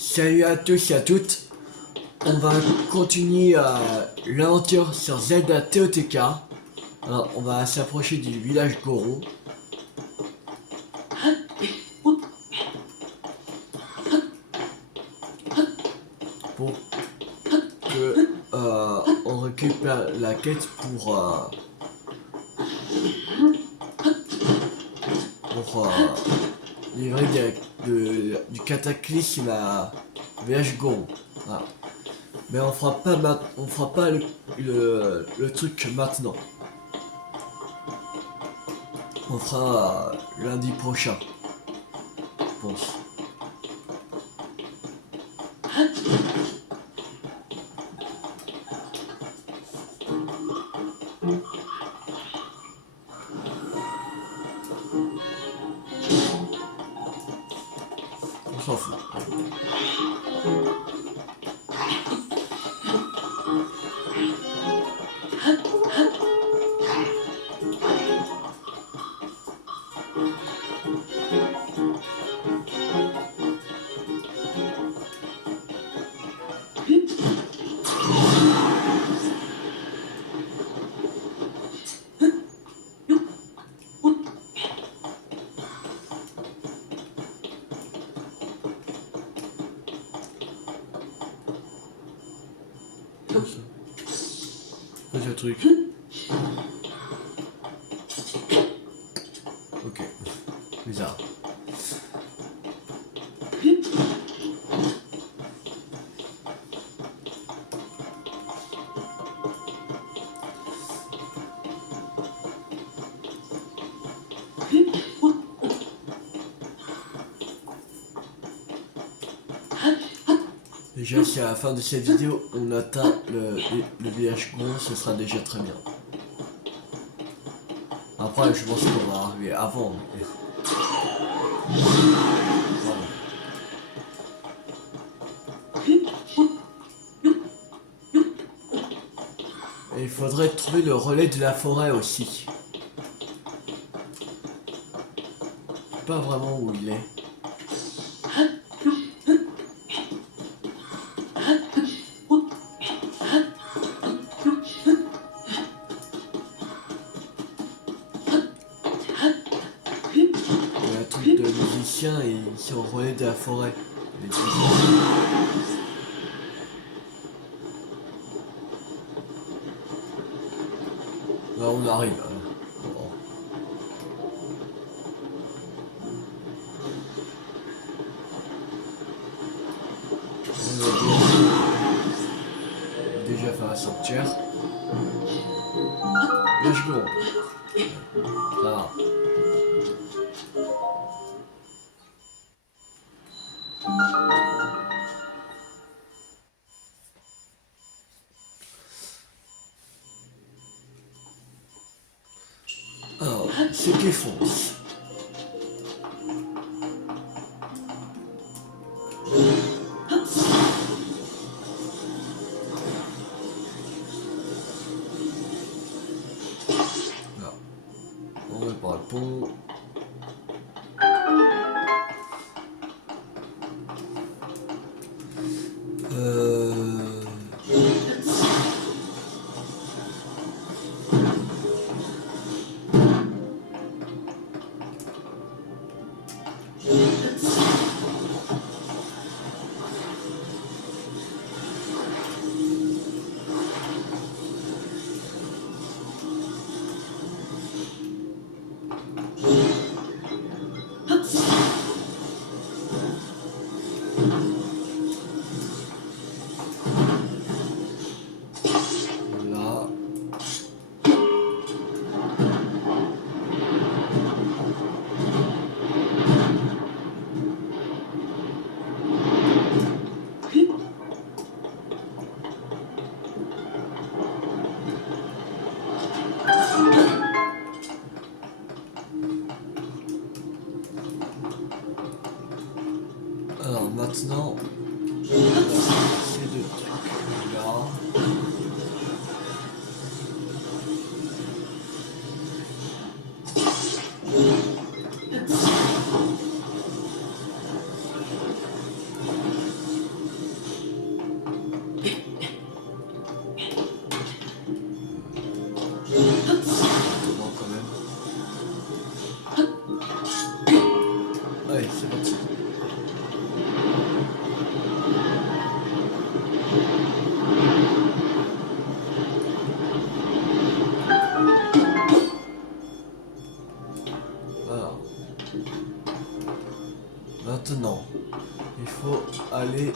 Salut à tous et à toutes. On va continuer l'aventure sur Zelda TOTK. Alors, on va s'approcher du village Goron. Pour que on récupère la quête pour livrer du cataclysme à village Goron. Voilà. Mais on fera pas le truc maintenant. On fera lundi prochain, je pense. On s'en fout. C'est ce truc. Ok. Bizarre. Déjà, si à la fin de cette vidéo on atteint le village Goron, ce sera déjà très bien. Après, je pense qu'on va arriver avant. Mais... Voilà. Et il faudrait trouver le relais de la forêt aussi. Pas vraiment où il est. De musiciens et ils sont au relais de la forêt. Là on arrive. Bon. On a déjà fait un sanctuaire. Bien joué. Ça va. Alors, ce qu'ils font. Là. On va par le pont. Alors maintenant, ces deux trucs là. Allez, c'est parti. Voilà. Maintenant, il faut aller...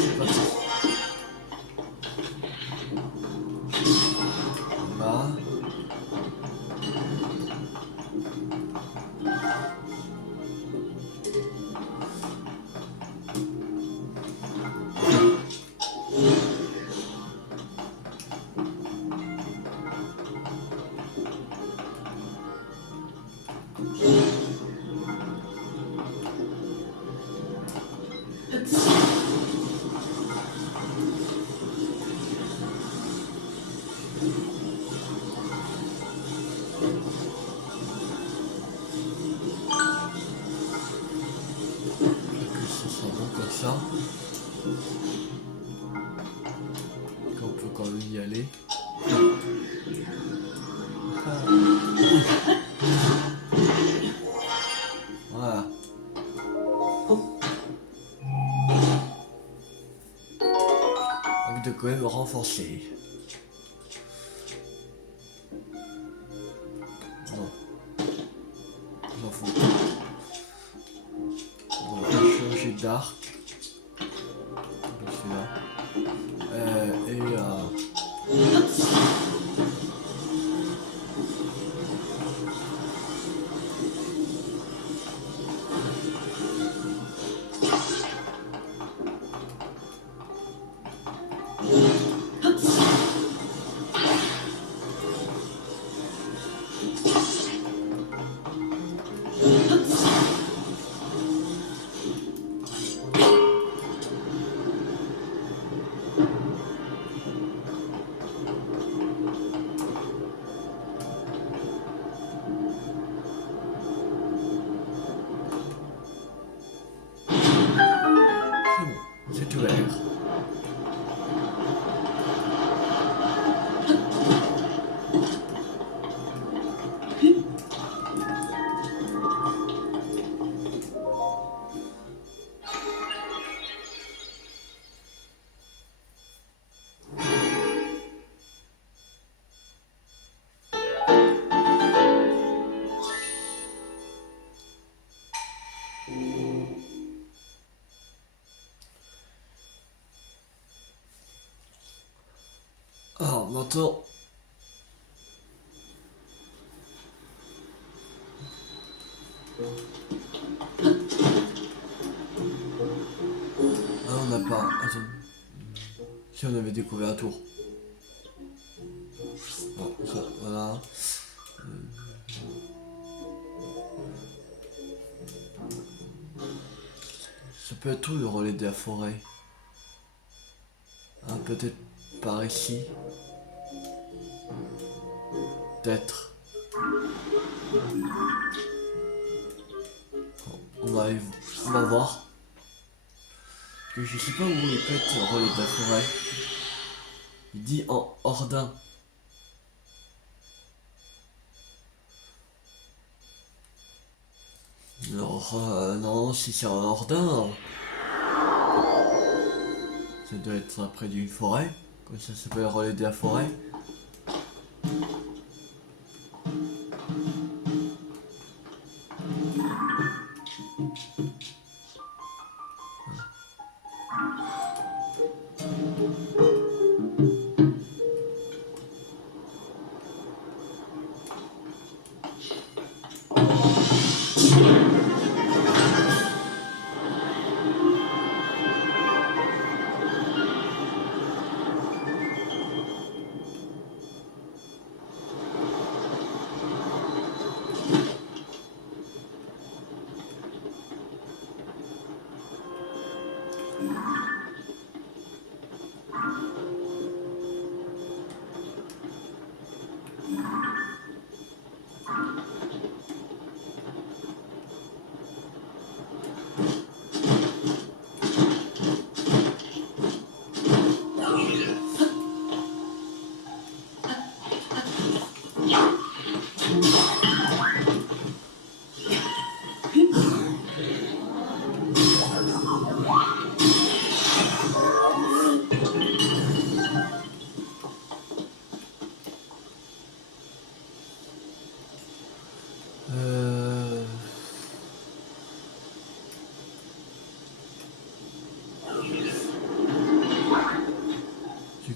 C'est parti. Là. Ça. On peut quand même y aller. Voilà. Donc de quand même renforcer. Non. J'en fous. On va changer d'arc. C'est ouvert. Alors maintenant, on n'a pas. Attends. Si on avait découvert un tour. Bon, ça, voilà. Ça peut être où le relais de la forêt? Ah, peut-être par ici. Peut-être. On va voir. Parce que je sais pas où il peut être le relais de la forêt. Il dit en Ordin. Alors, non, si c'est en Ordin, ça doit être près d'une forêt. Comme ça s'appelle le relais de la forêt.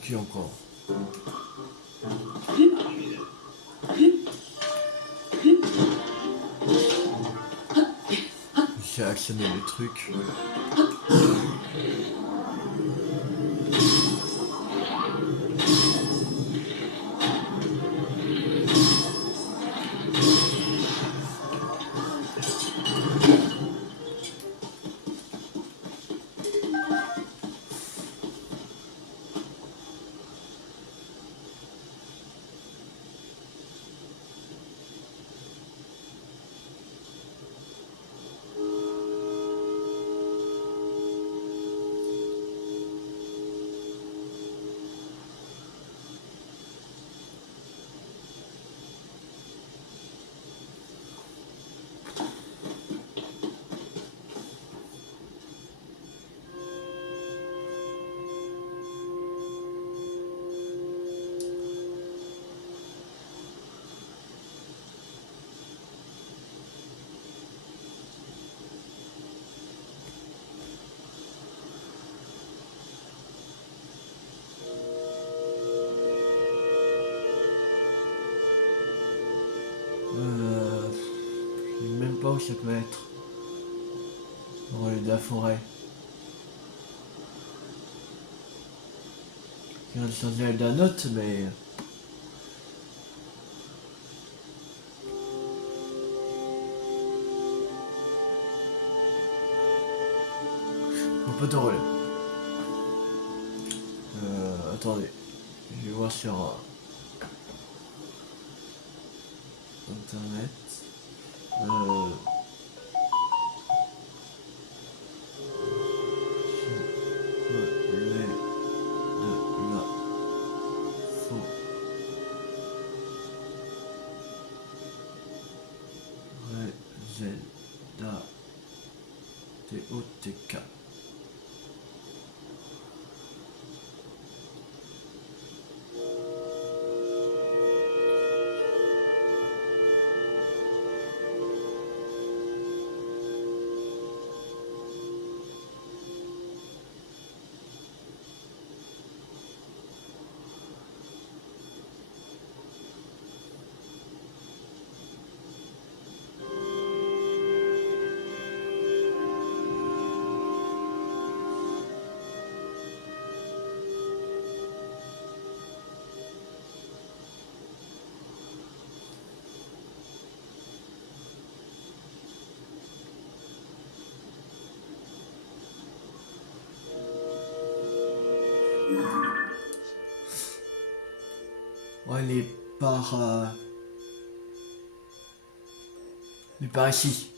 qui encore? J'ai actionné le truc. Je sais même pas où ça peut être. Dans le de la forêt. Je viens de changer la note, mais... On peut te rouler. Attendez. Je vais voir sur internet. Zelda TOTK. Ouais, il est par ici.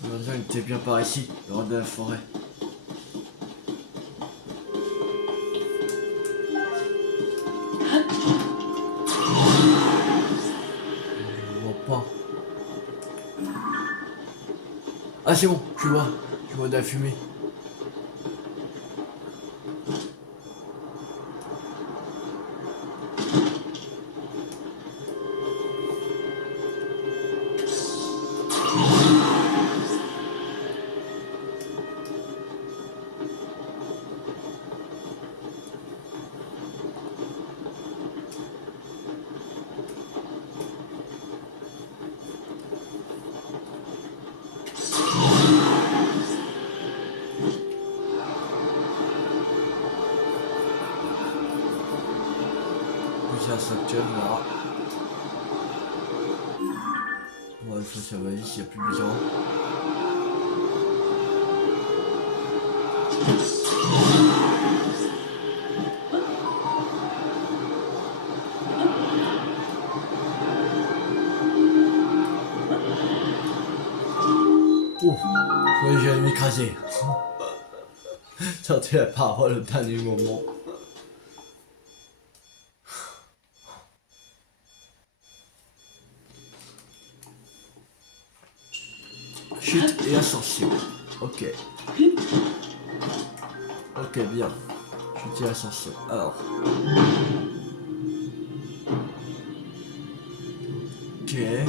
Il était bien par ici, hors de la forêt. Je vois pas. Ah c'est bon, je vois de la fumée. Ça actuelle là. Ouais, il faut que ça va ici, il n'y a plus besoin. Ouh, ouais, j'allais m'écraser. Sortez la parole au dernier moment. Chute et ascension. Ok. Ok, bien. Chute et ascension. Alors. Ok. Il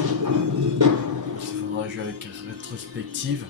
faudra jouer avec une rétrospective.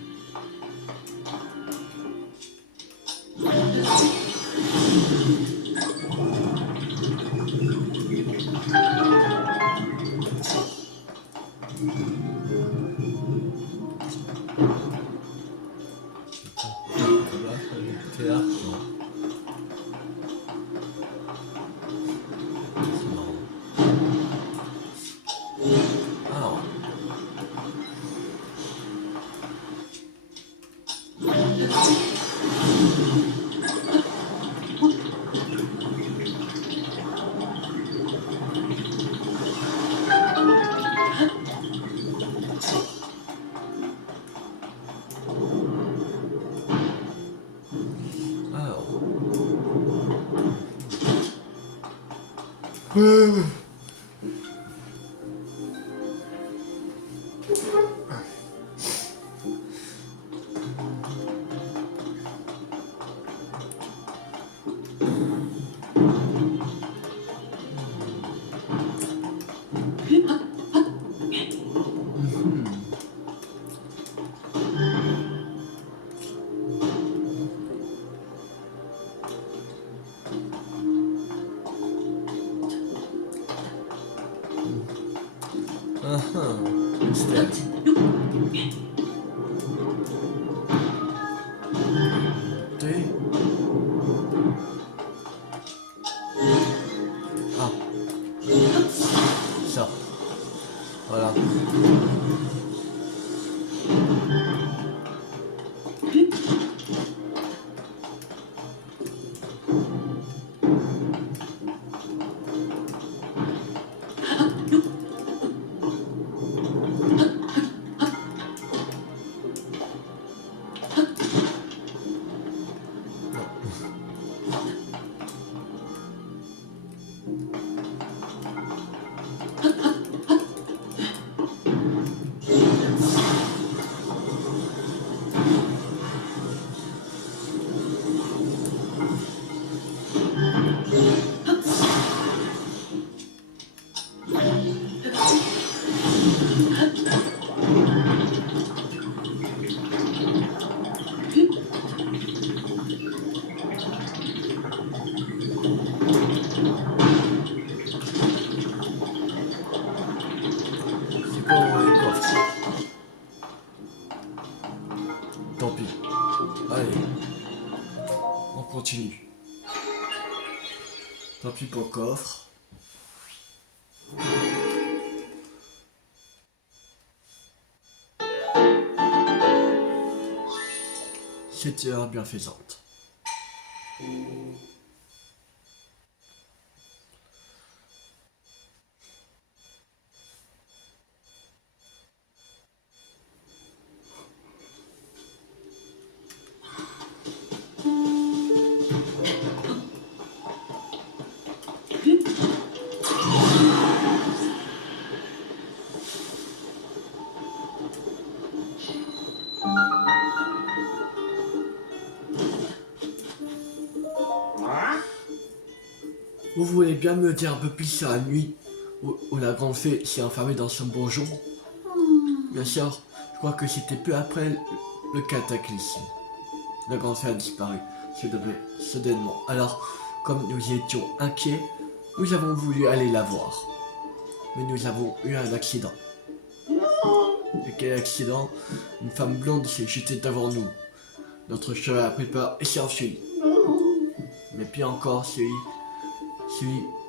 Mystère. T. Ah. Ça. Voilà. C'est pas les coffres. Tant pis. Allez. On continue. Tant pis pour le coffre. C'était heure bienfaisante. Vous voulez bien me dire un peu plus sur la nuit où la grande fée s'est enfermée dans son bourgeon? Bien sûr, je crois que c'était peu après le cataclysme. La grande fée a disparu, soudainement. Alors, comme nous étions inquiets, nous avons voulu aller la voir. Mais nous avons eu un accident. Et quel accident? Une femme blonde s'est jetée devant nous. Notre cheval a pris peur et s'est enfui. Mais puis encore, celui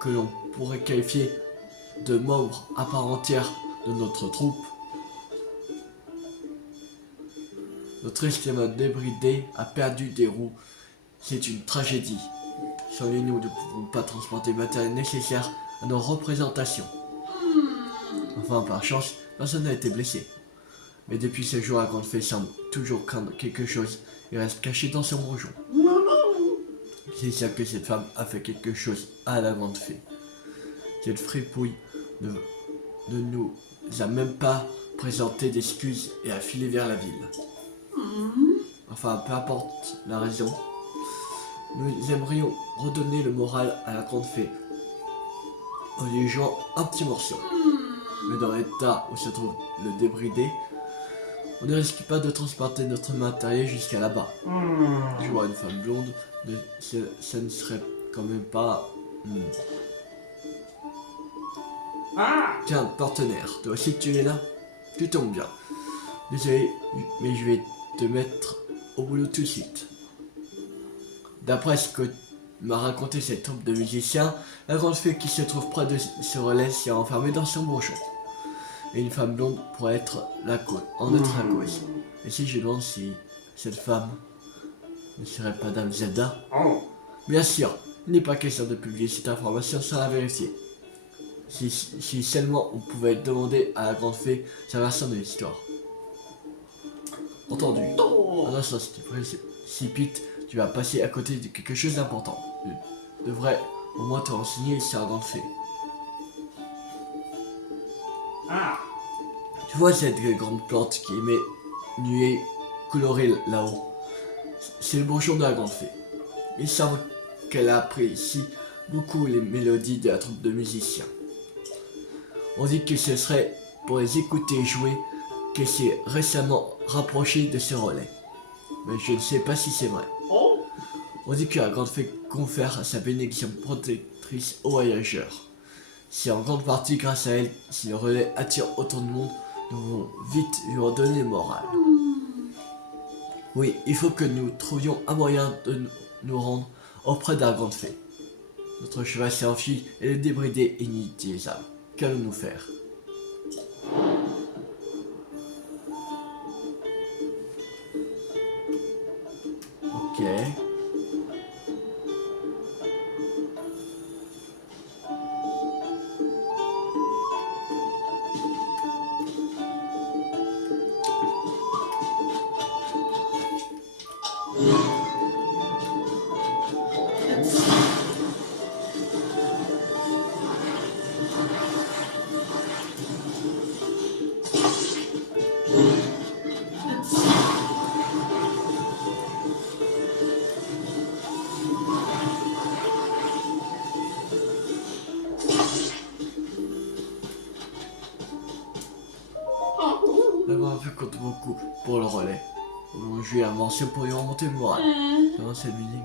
que l'on pourrait qualifier de membre à part entière de notre troupe. Notre esclave débridé a perdu des roues. C'est une tragédie. Sans lui, nous ne pouvons pas transporter le matériel nécessaire à nos représentations. Enfin, par chance, personne n'a été blessé. Mais depuis ce jour, la grande fée semble toujours craindre quelque chose et reste cachée dans son bourgeon. C'est ça que cette femme a fait quelque chose à la grande fée. Cette fripouille ne nous a même pas présenté d'excuses et a filé vers la ville. Enfin, peu importe la raison, nous aimerions redonner le moral à la grande fée en lui jouant un petit morceau. Mais dans l'état où se trouve le débridé, on ne risque pas de transporter notre matériel jusqu'à là-bas. Je vois une femme blonde, mais ça ne serait quand même pas... Tiens, partenaire, toi aussi tu es là? Tu tombes bien. Désolé, mais je vais te mettre au boulot tout de suite. D'après ce que m'a raconté cette troupe de musiciens, la grande fée qui se trouve près de ce relais s'est enfermée dans son bourgeon. Et une femme blonde pourrait être en être la cause. Et si je demande si cette femme ne serait pas Dame Zelda? Bien sûr, il n'est pas question de publier cette information sans la vérifier. Si seulement on pouvait demander à la grande fée sa version de l'histoire. Entendu. Un instant, si tu précipites, tu vas passer à côté de quelque chose d'important. Tu devrais au moins te renseigner sur la grande fée. Tu vois cette grande plante qui émet une nuée colorée là-haut? C'est le bonjour de la grande fée. Il semble qu'elle apprécie beaucoup les mélodies de la troupe de musiciens. On dit que ce serait pour les écouter jouer qu'elle s'est récemment rapprochée de ses relais. Mais je ne sais pas si c'est vrai. On dit que la grande fée confère sa bénédiction protectrice aux voyageurs. C'est en grande partie grâce à elle si le relais attire autant de monde, nous devons vite lui redonner le moral. Oui, il faut que nous trouvions un moyen de nous rendre auprès de la grande fée. Notre cheval s'est enfui et le débridé est inutilisable. Qu'allons-nous faire? Ok. D'abord un peu compte beaucoup pour le relais. Je vais avancer pour lui remonter le moral. Vraiment cette musique.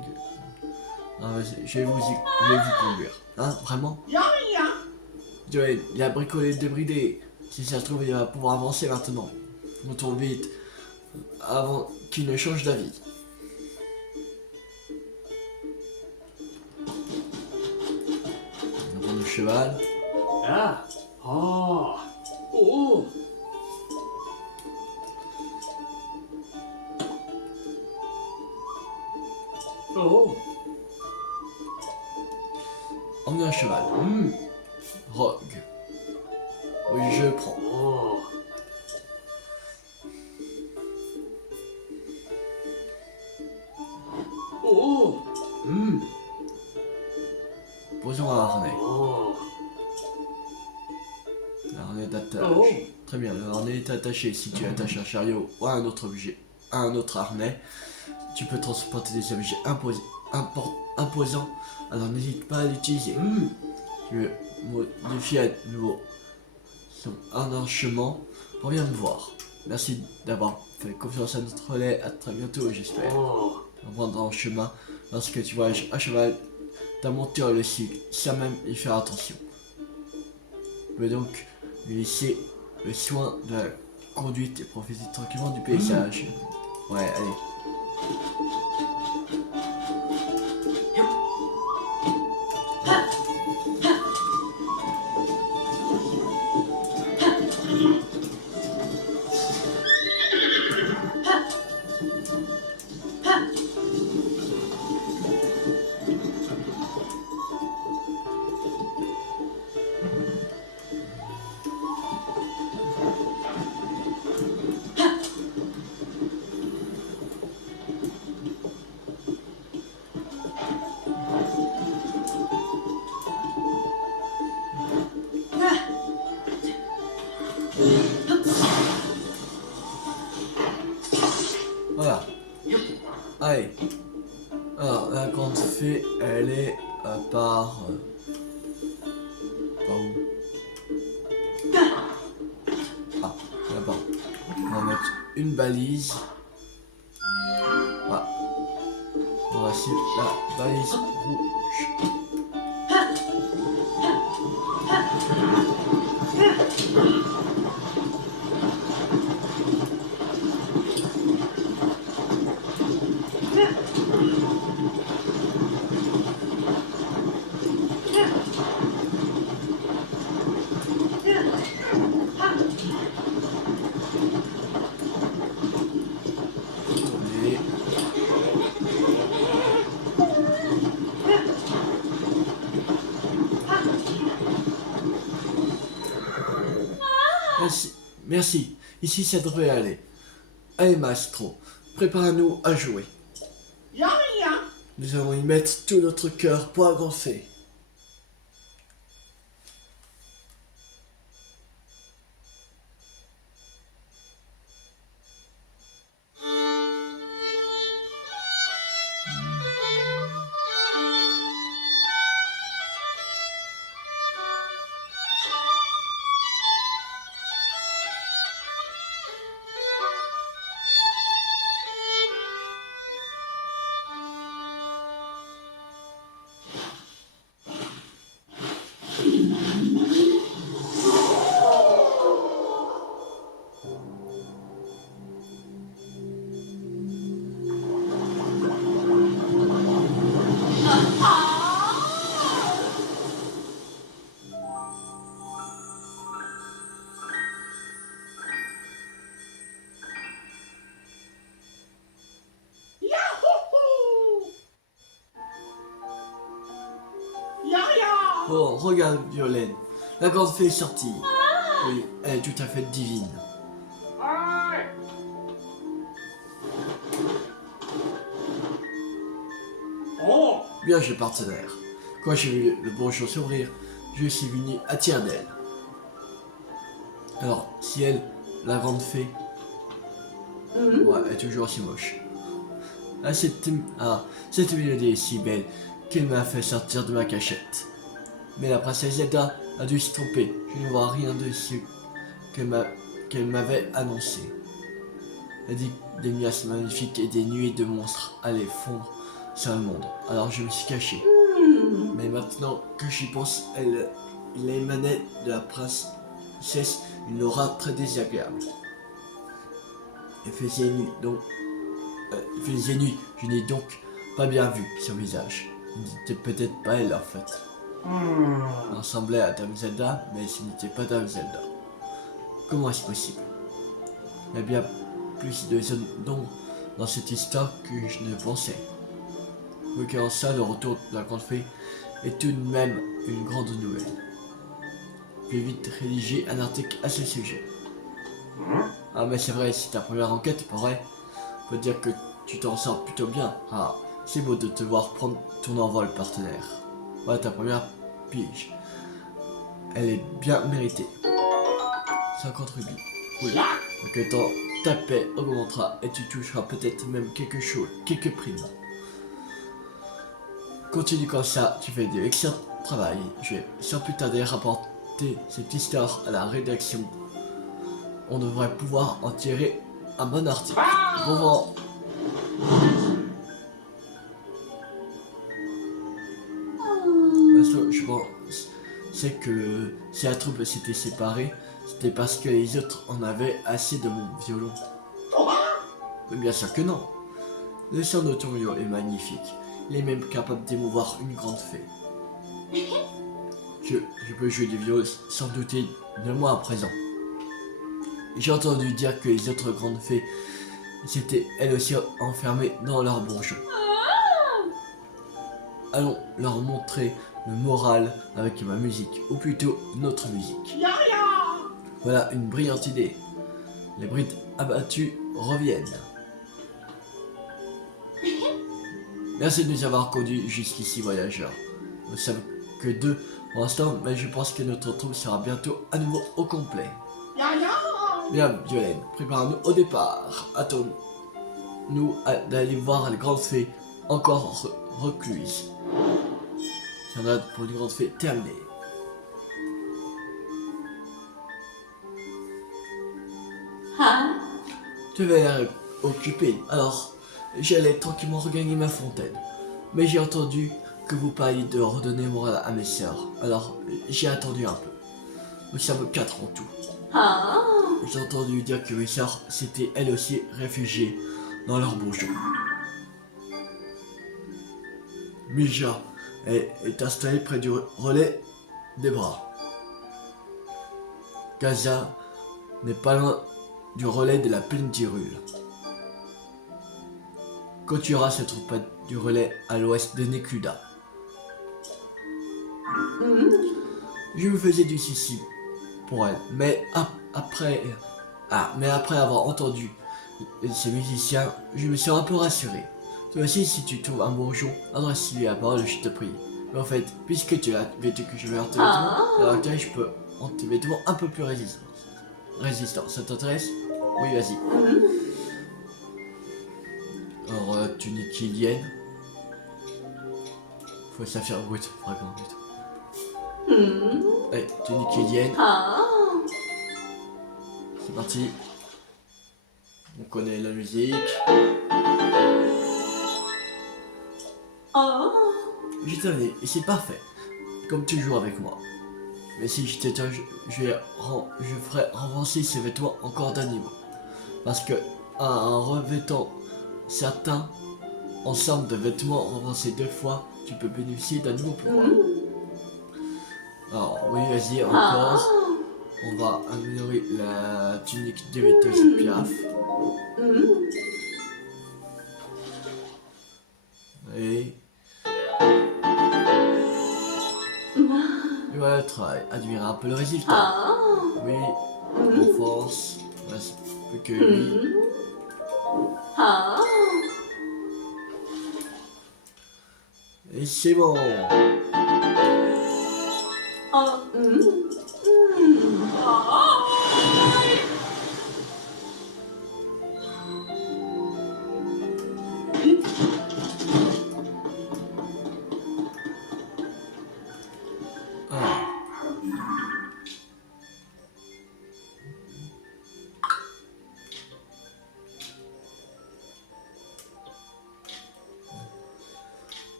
Ah, vas-y, je vais vous conduire. Hein, vraiment? Joël, il a bricolé le débridé. Si ça se trouve, il va pouvoir avancer maintenant. On tourne vite. Avant qu'il ne change d'avis. On prend le cheval. Ah. Oh. Oh. Oh. Emmenez un cheval. Rogue. Oui, je prends. Oh. Oh. Posons un harnais. Oh. Harnais d'attache. Oh. Très bien, le harnais est attaché. Si tu attaches un chariot ou un autre objet à un autre harnais, tu peux transporter des objets imposants. Alors n'hésite pas à l'utiliser. Tu veux modifier à nouveau son harnachement, reviens me voir. Merci d'avoir fait confiance à notre relais. À très bientôt, j'espère. Oh. On prendra en chemin. Lorsque tu voyages à cheval, ta monture le cycle, sans même y faire attention. Tu peux donc lui laisser le soin de la conduite et profiter tranquillement du paysage. Ouais, allez. Voilà. Allez. Alors, la grande fée, elle est à part... par où? Ah, là-bas. On va mettre une balise. Voilà. Voici la balise rouge. Tournez. Merci. Merci. Ici, ça devrait aller. Allez, maestro. Prépare-nous à jouer. Nous allons y mettre tout notre cœur pour la grande fée. Oh, regarde, Violaine. La grande fée est sortie. Oui, elle est tout à fait divine. Oh, Bien, j'ai partenaire. Quand j'ai vu le bourgeon s'ouvrir, je suis venu à tire d'elle. Alors, si elle, la grande fée, ouais, elle est toujours aussi moche. Ah, cette mélodie est si belle qu'elle m'a fait sortir de ma cachette. Mais la princesse Zelda a dû se tromper. Je ne vois rien de ce qu'elle m'avait annoncé. Elle dit que des nuages magnifiques et des nuées de monstres allaient fondre sur le monde. Alors je me suis caché. Mais maintenant que j'y pense, il émanait de la princesse une aura très désagréable. Il faisait nuit, je n'ai donc pas bien vu son visage. Ce n'était peut-être pas elle en fait. Elle ressemblait à Dame Zelda, mais ce n'était pas Dame Zelda. Comment est-ce possible? Il y a bien plus de zones d'ombre dans cette histoire que je ne pensais. Regarde ça, le retour de la grande fée est tout de même une grande nouvelle. Je vais vite rédiger un article à ce sujet. Ah mais c'est vrai, c'est ta première enquête, pas vrai? Faut dire que tu t'en sors plutôt bien. Ah, c'est beau de te voir prendre ton envol, partenaire. Voilà ta première pige. Elle est bien méritée. 50 rubis. Oui. Donc ta paix augmentera et tu toucheras peut-être même quelque chose, quelques primes. Continue comme ça, tu fais de excellent travail. Je vais sans plus tarder rapporter cette histoire à la rédaction. On devrait pouvoir en tirer un bon article. Bon vent. Je pense c'est que si la troupe s'était séparée, c'était parce que les autres en avaient assez de mon violon. Mais bien sûr que non. Le son de ton violon est magnifique. Il est même capable d'émouvoir une grande fée. Je peux jouer du violon sans douter de moi à présent. J'ai entendu dire que les autres grandes fées s'étaient elles aussi enfermées dans leur bourgeon. Allons leur montrer le moral avec ma musique, ou plutôt notre musique. Voilà une brillante idée. Les brides abattues reviennent. Merci de nous avoir conduits jusqu'ici, voyageurs. Nous ne sommes que deux pour l'instant, mais je pense que notre troupe sera bientôt à nouveau au complet. Bien, Violaine, prépare-nous au départ. Attends-nous d'aller voir les grandes fées encore recluses. C'est un ordre pour une grande fée terminée. Tu avais l'air occupé, alors j'allais tranquillement regagner ma fontaine. Mais j'ai entendu que vous parliez de redonner morale à mes sœurs, alors j'ai attendu un peu. Nous sommes 4 en tout. J'ai entendu dire que mes sœurs s'étaient elles aussi réfugiées dans leur bourgeon. Mija est installée près du relais des bras. Gaza n'est pas loin du relais de la Pentirule. Kotura se trouve près du relais à l'ouest de Nekluda. Je me faisais du souci pour elle, mais après avoir entendu ces musiciens, je me suis un peu rassuré. Toi aussi, si tu trouves un bourgeon, adresse-lui la parole, je te prie. Mais en fait, puisque tu as vêtu que je vais en tes vêtements, alors que je peux en tes vêtements un peu plus résistants. Ça t'intéresse? Oui, vas-y. Alors, tunique ilienne. Faut que ça fasse brut, fragment brut. Allez, tunique ilienne. C'est parti. On connaît la musique. J'ai terminé, et c'est parfait. Comme toujours avec moi. Mais si j'étais toi, je ferais renforcer ces vêtements encore d'un niveau. Parce que, en revêtant certains ensemble de vêtements renforcés 2 fois, tu peux bénéficier d'un nouveau pouvoir. Alors, oui, vas-y, encore. On va améliorer la tunique de Vétos Piaf. Et... voilà le travail. Admirer un peu le résultat. Ah. Oui, on force. Il reste plus que lui. Ah. Et c'est bon. Ah. Ah. Ah.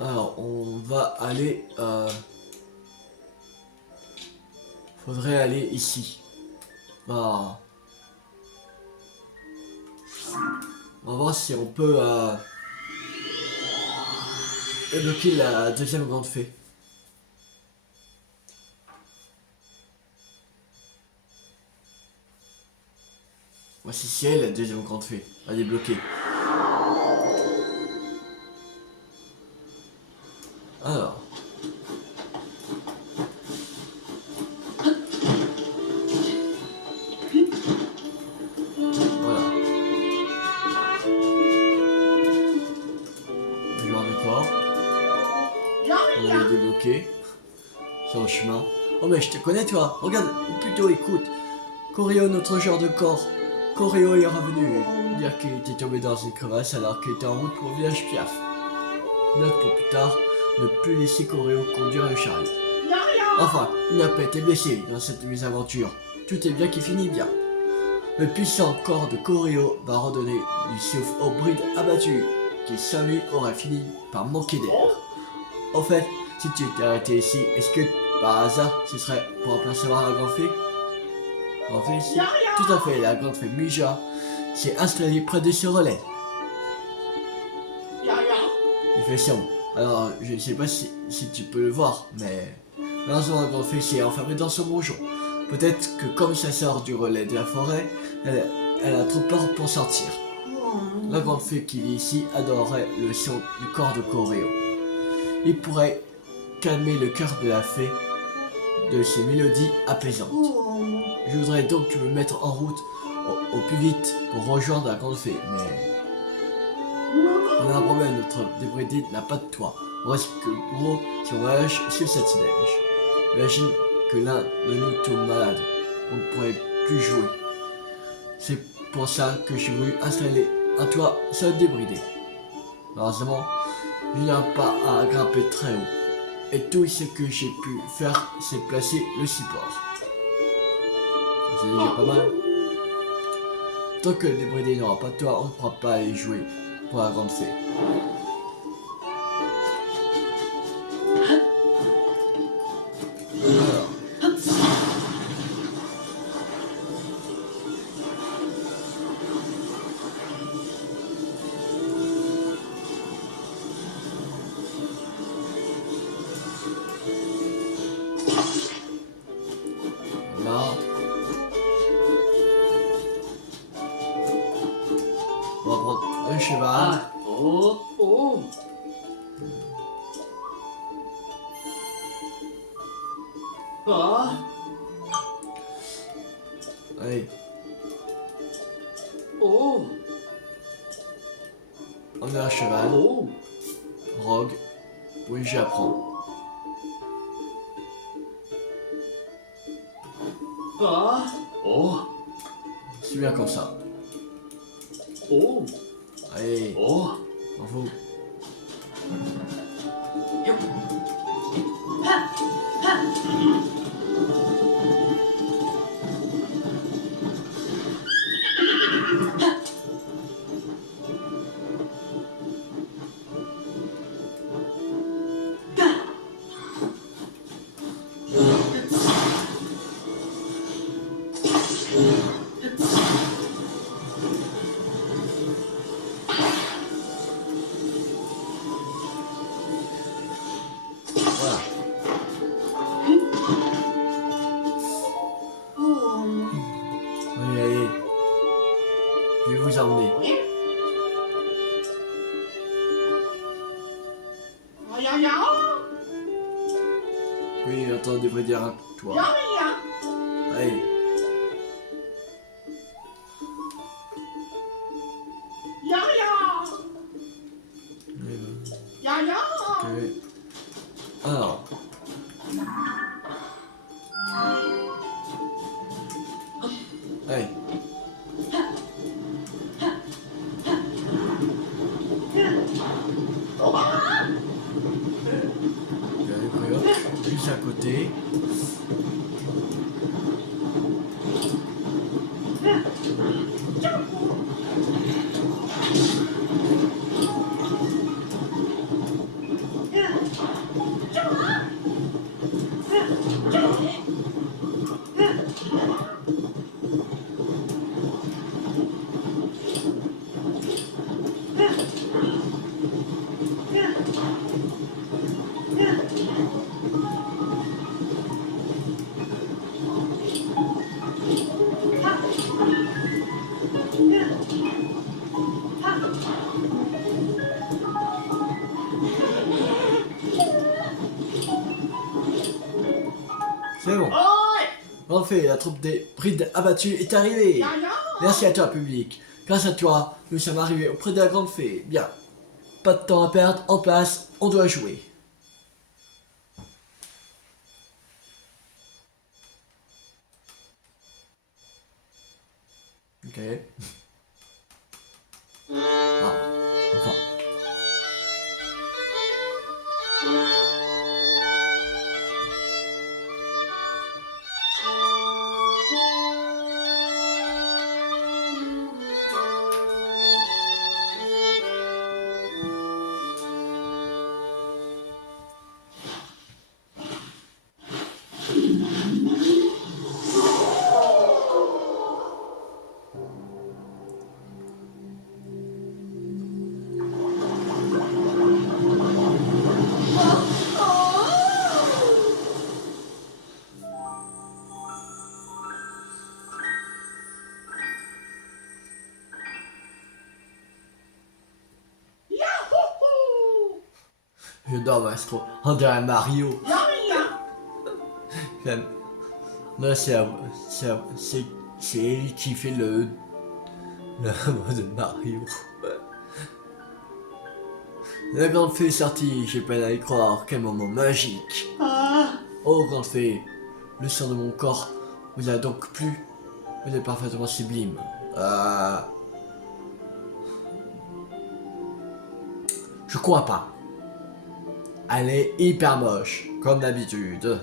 Alors, on va aller... faudrait aller ici. Bah... On va voir si on peut débloquer la deuxième grande fée. Voici si elle, la deuxième grande fée, à débloquer. Alors. Voilà. Le joueur de corps. On va le débloquer. Sur le chemin. Oh mais je te connais toi. Regarde, ou plutôt écoute. Coréo, notre joueur de corps. Coréo est revenu dire qu'il était tombé dans une crevasse alors qu'il était en route pour le village Piaf. Note pour plus tard, ne plus laisser Coréo conduire le chariot. Enfin, il n'a pas été blessé dans cette mésaventure. Tout est bien qui finit bien. Le puissant corps de Coréo va redonner du souffle au bride abattu, qui sans lui aurait fini par manquer d'air. Au fait, si tu étais arrêté ici, est-ce que par hasard ce serait pour apercevoir la grande fée? Grande fée ici? Tout à fait, la grande fée Mija s'est installée près de ce relais. Il fait sombre. Alors, je ne sais pas si tu peux le voir, mais malheureusement, la grande fée s'est enfermée dans son bourgeon. Peut-être que comme ça sort du relais de la forêt, elle a trop peur pour sortir. La grande fée qui vit ici adorerait le son du corps de Coréo. Il pourrait calmer le cœur de la fée de ses mélodies apaisantes. Je voudrais donc me mettre en route au plus vite pour rejoindre la grande fée, mais... On a un problème, notre débridé n'a pas de toit. On risque gros si on voyage sur cette neige. Imagine que l'un de nous tombe malade. On ne pourrait plus jouer. C'est pour ça que j'ai voulu installer un toit sur le débridé. Malheureusement, je n'arrive pas à grimper très haut. Et tout ce que j'ai pu faire, c'est placer le support. C'est déjà pas mal. Tant que le débridé n'aura pas de toit, on ne pourra pas aller jouer pour la grande fée. Alors. Là. On va prendre un cheval. Ah. Oh. Oh. Ah. Allez, Oh. on a un cheval. Oh. Rogue. Oui, j'apprends. Ah. Oh. C'est bien comme ça. Oh. Allez, Oh. bravo. Voilà. Allez, allez. Je vais vous emmener. Oui, maintenant on devrait dire à toi. Allez. Ok. Alors. Allez. Juste à côté. C'est bon. En fait, la troupe des brides abattues est arrivée. Merci à toi, public. Grâce à toi, nous sommes arrivés auprès de la grande fée. Bien. Pas de temps à perdre, en place, on doit jouer. Ok. Ah, enfin. J'adore Maestro. On dirait Mario. Là, c'est elle qui fait le voix de Mario. La grande fée est sortie, j'ai peine à y croire, quel moment magique. Oh grande fée, le sang de mon corps vous a donc plu. Vous êtes parfaitement sublime. Je crois pas. Elle est hyper moche, comme d'habitude.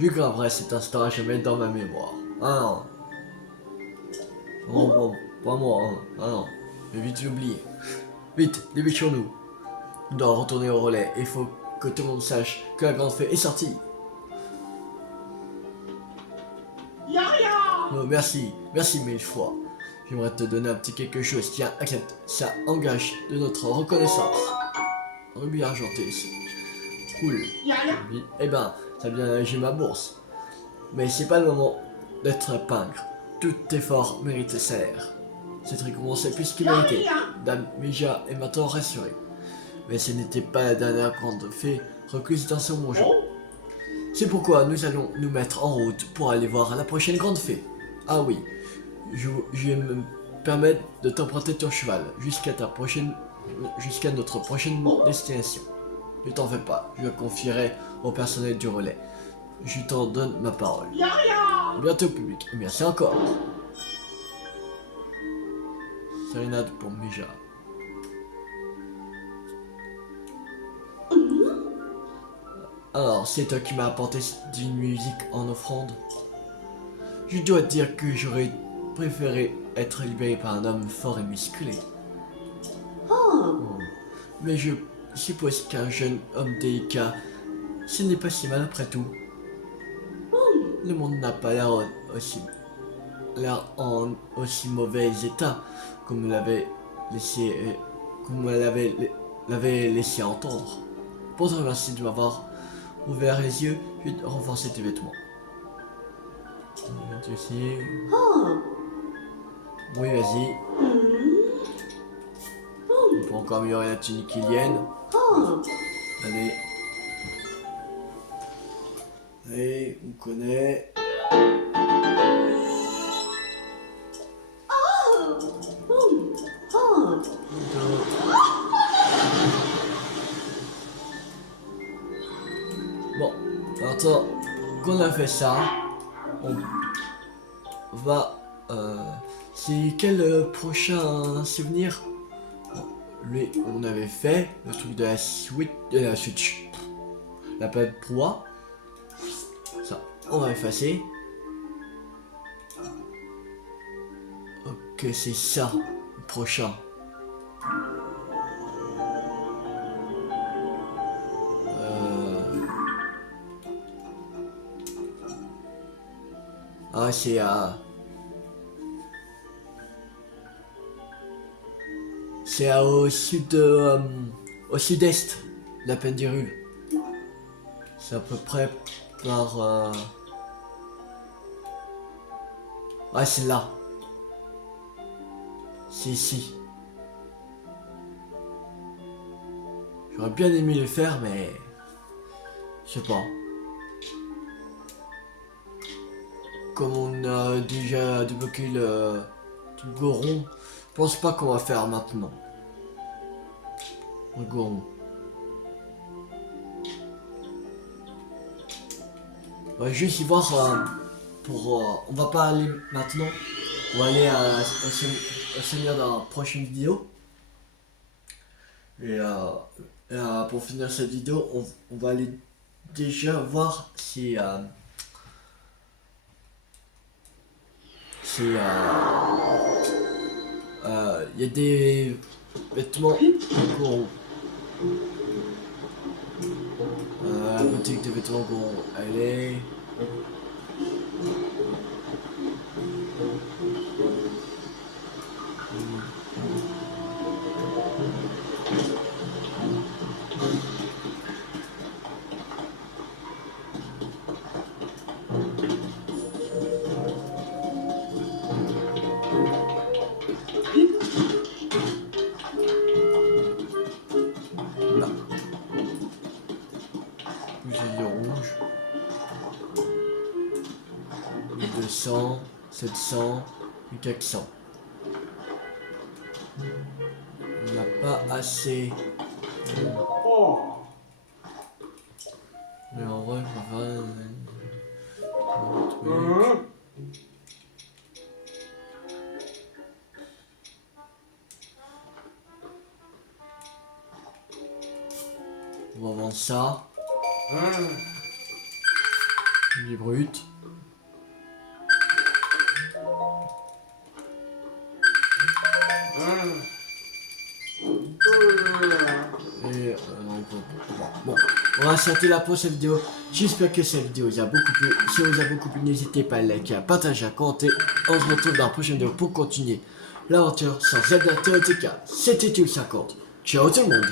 Je graverai cet instant à jamais dans ma mémoire. Ah non. Oh, bon, pas moi, hein. Ah non. Je vais vite l'oublier. Vite, dépêchons-nous. Nous devons retourner au relais. Il faut que tout le monde sache que la grande fée est sortie. Oh, merci, merci mille fois. J'aimerais te donner un petit quelque chose. Tiens, accepte. Ça engage de notre reconnaissance. Rubis argenté ici. Cool. Eh ben, ça vient alléger ma bourse. Mais c'est pas le moment d'être pingre. Tout effort mérite salaire. Cette récompense est plus que méritée. Dame Mija est maintenant rassurée. Mais ce n'était pas la dernière grande fée recluse dans son donjon. C'est pourquoi nous allons nous mettre en route pour aller voir la prochaine grande fée. Ah oui, je vais me permettre de t'emprunter ton cheval jusqu'à notre prochaine destination. Ne t'en fais pas, je le confierai au personnel du relais. Je t'en donne ma parole. À bientôt public, et merci encore. Sérénade pour Mija. Alors, c'est toi qui m'as apporté d'une musique en offrande. Je dois dire que j'aurais préféré être libéré par un homme fort et musclé. Mais je suppose qu'un jeune homme délicat, ce n'est pas si mal après tout. Le monde n'a pas l'air en aussi mauvais état comme vous l'avez laissé entendre. Pour te remercier de m'avoir ouvert les yeux, je vais renforcer tes vêtements. Ici. Oui, vas-y. On peut encore améliorer la tunique ilienne. Allez. Allez, on connaît. Bon, maintenant qu'on a fait ça, on va... c'est quel prochain souvenir? Bon, lui, on avait fait le truc de la Switch, la planète proie. Ça, on va effacer. Ok, c'est ça, le prochain. Ah, c'est au sud, au sud-est de la Pendirule. C'est à peu près par... Ah, c'est là. C'est ici. J'aurais bien aimé le faire, mais... Je sais pas. Comme on a déjà débloqué le truc Goron, je pense pas qu'on va faire maintenant. Le Goron. On va juste y voir on va pas aller maintenant. On va aller au Seigneur dans la prochaine vidéo. Et pour finir cette vidéo, on va aller déjà voir si il y a des vêtements Goron. La boutique de vêtements Goron, elle est... Là. Bouteille rouge. 1200, 700, 400. On n'a pas assez. Mais en vrai, on va on va vendre ça. Il est brut. Et bon, on va s'arrêter la prochaine vidéo. J'espère que cette vidéo vous a beaucoup plu. Si vous a beaucoup plu, n'hésitez pas à liker, à partager, à commenter. On se retrouve dans la prochaine vidéo pour continuer l'aventure sur Zelda TOTK. C'était Tulle50. Ciao tout le monde.